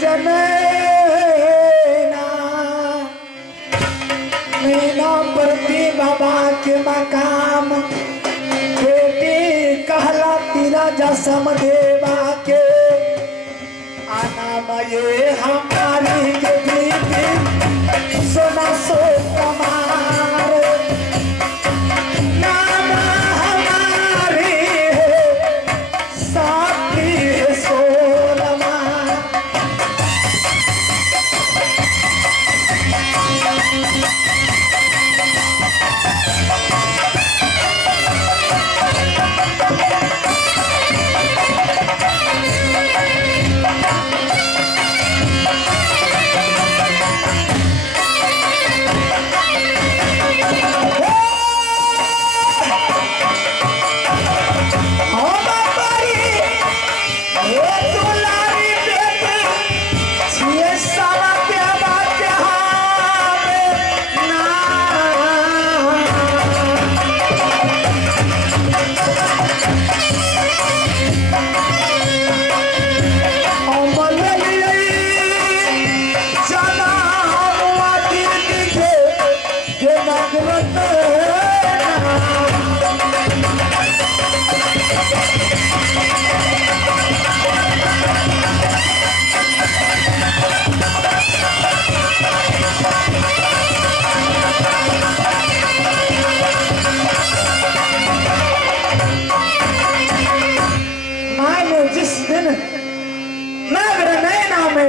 जनेना नैना प्रति बाबा के मकाम बेटी कहला तीरा जसम देवा के आना ये हमारी के दीदी सोना सो कमार नाम हमारी है साथी है सोनमा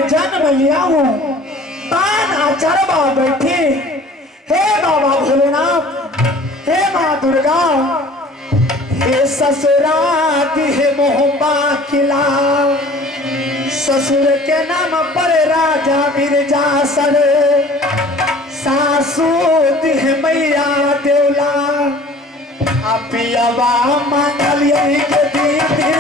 जन्म लिया हूँ पान आचरवा बैठी हे बाबा भोलेनाथ हे माँ दुर्गा हे ससुरात हे मोहब्बा किला ससुर के नाम पर राजा बिरजासन सासू दिह मैया देवला अपियावा मांगल यही के दीदी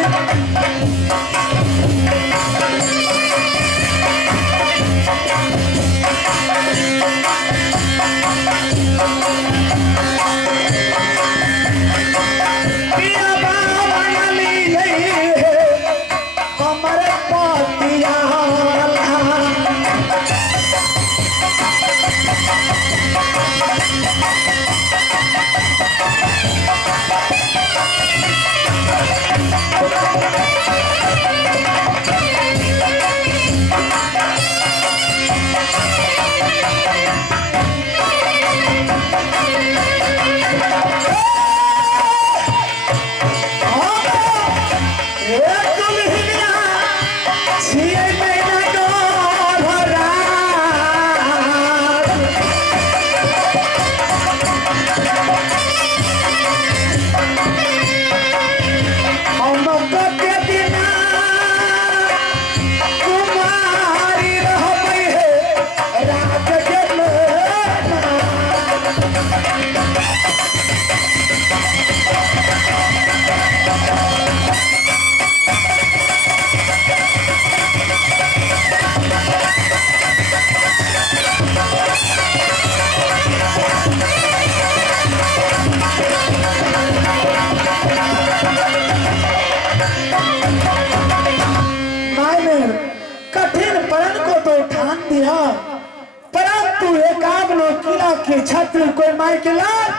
के छत्र कोई मार के लाल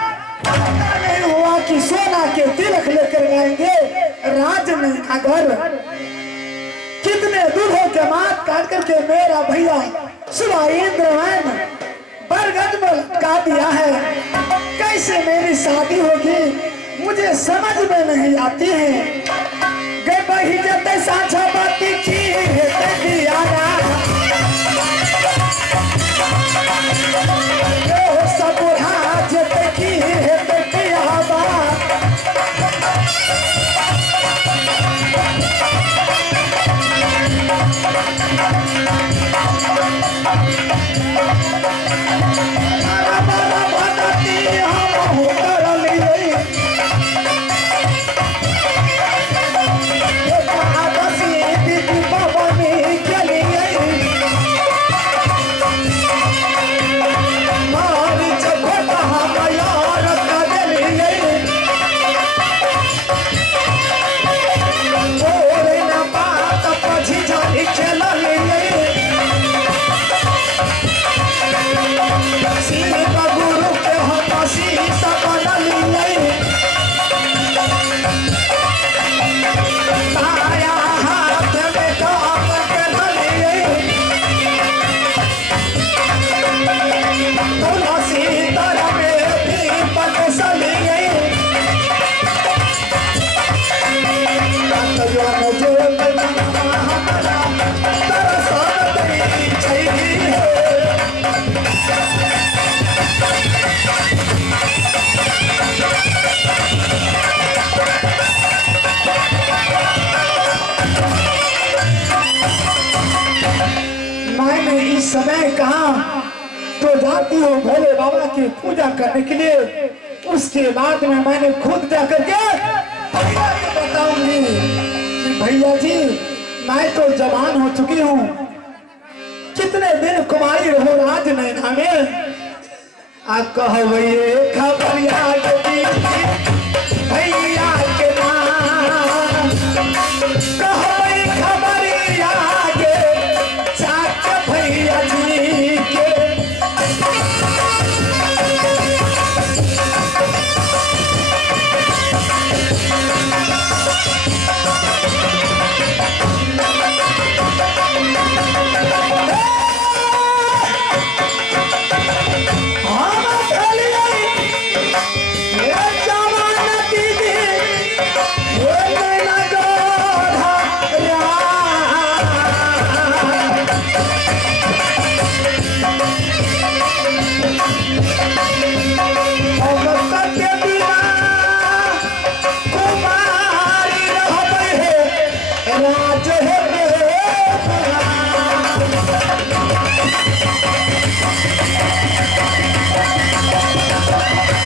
नहीं हुआ कि सोना के तिलक लेकर आएंगे राज में घर कितने दूधों के मात काट करके मेरा भैया सुबह इंद्रवन बरगद में लटका दिया है कैसे मेरी शादी होगी मुझे समझ में नहीं आती है गए बही जते साझा बाती की है दियारा Baba मैंने इस समय कहा तो जाती हूँ भोले बाबा की पूजा करने के लिए, उसके बाद में मैंने खुद जाकर के भैया को बताऊंगी कि भैया जी मैं तो जवान हो चुकी हूँ, कितने दिन कुमारी रहो राज नैना में। आप कहो भैया खबरिया भैया के नाम, कहो खबरिया के चाक भैया जी के।